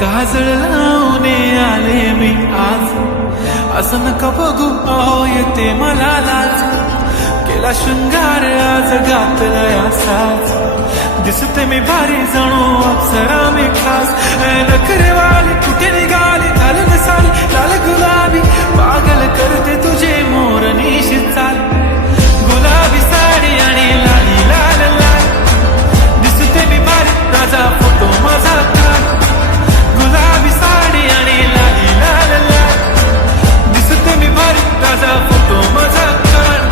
काजळ लावून आले मी आज, असं नका बघू अहो येते मला लाज. केला शृंगार आज घातलाय असाच, दिसते मी भारी जणू अप्सरा मी खास. नखरेवाली कुठे निघाली घालून साली लाल गुलाबी, पागल करते तुझे मोरनीशी चाल. गुलाबी साडी आणि लाली लाल लाल, दिसते मी भारी राजा फोटो माझा काढ. गुलाबी साडी आणि लाली लाल लाल, दिसते मी भारी राजा फोटो माझा काढ.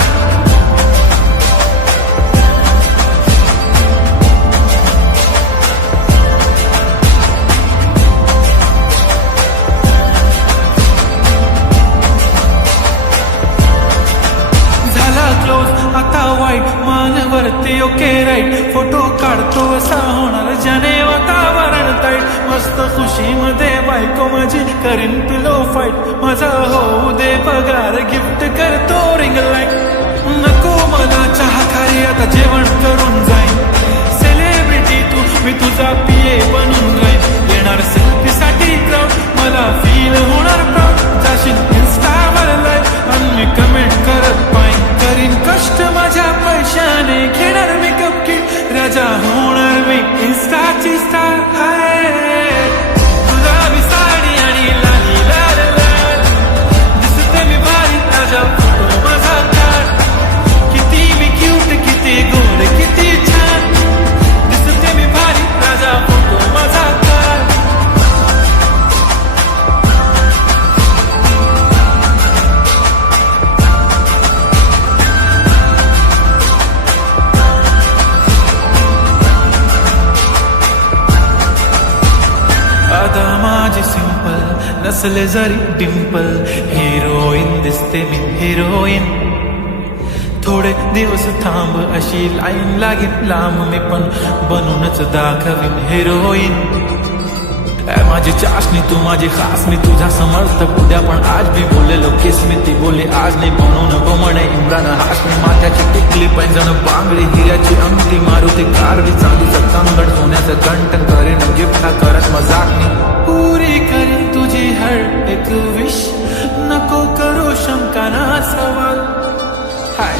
आता वाईट मानवरती ओके राईट, फोटो काढतो असा होणार ज्याने वातावरण ताईट. मस्त खुशीमध्ये बायको माझी करीन पिलो फाईट, माझा होऊ दे पगार गिफ्ट करतो रिंग लाईट. नको मला चहा खारी आता जेवण करून जाईन, सेलिब्रिटी तू मी तुझा पिये बनून राहीन. येणार सेल्फी साठी क्राऊड मला फील होणार प्राऊड, जाशील इन्स्टावर लाईव्ह आणि मी कमेंट करत पाहिन. करीन कष्ट माझ्या पैशाने, घेणार मेकअप किट राजा होणार मी इन्स्टाची स्टार. गुलाबी साडी आणि लाली लाल लाल, दिसते मी भारी राजा फोटो माझा काढ. किती मी क्यूट किती गोड किती छान, दिसते मी भारी राजा फोटो माझा काढ. आता माझी सिंपल नसले जरी डिंपल, हिरोईन दिसते मी हिरोईन. थोडे दिवस थांब अशी लाईन लागेल लांब, मी पण बनूनच दाखवीन हिरोईन. माझी चाशनी तू माझी खास, मी तुझा समर्थक उद्या पण आज मी बोललेलो किस मी ती बोलली आज नाही. बनवून म्हणे इम्रान हाशमी, माथ्याची टिकली पैंजण बांगडी हिऱ्याची अंगठी, मारुती कारवी चांदीचं कंगण सोन्याचं घंटन, करीन गिफ्ट हा करत मजाक मी. पुरी करीन तुझी हर एक विश, नको करू शंका ना सवाल. हाय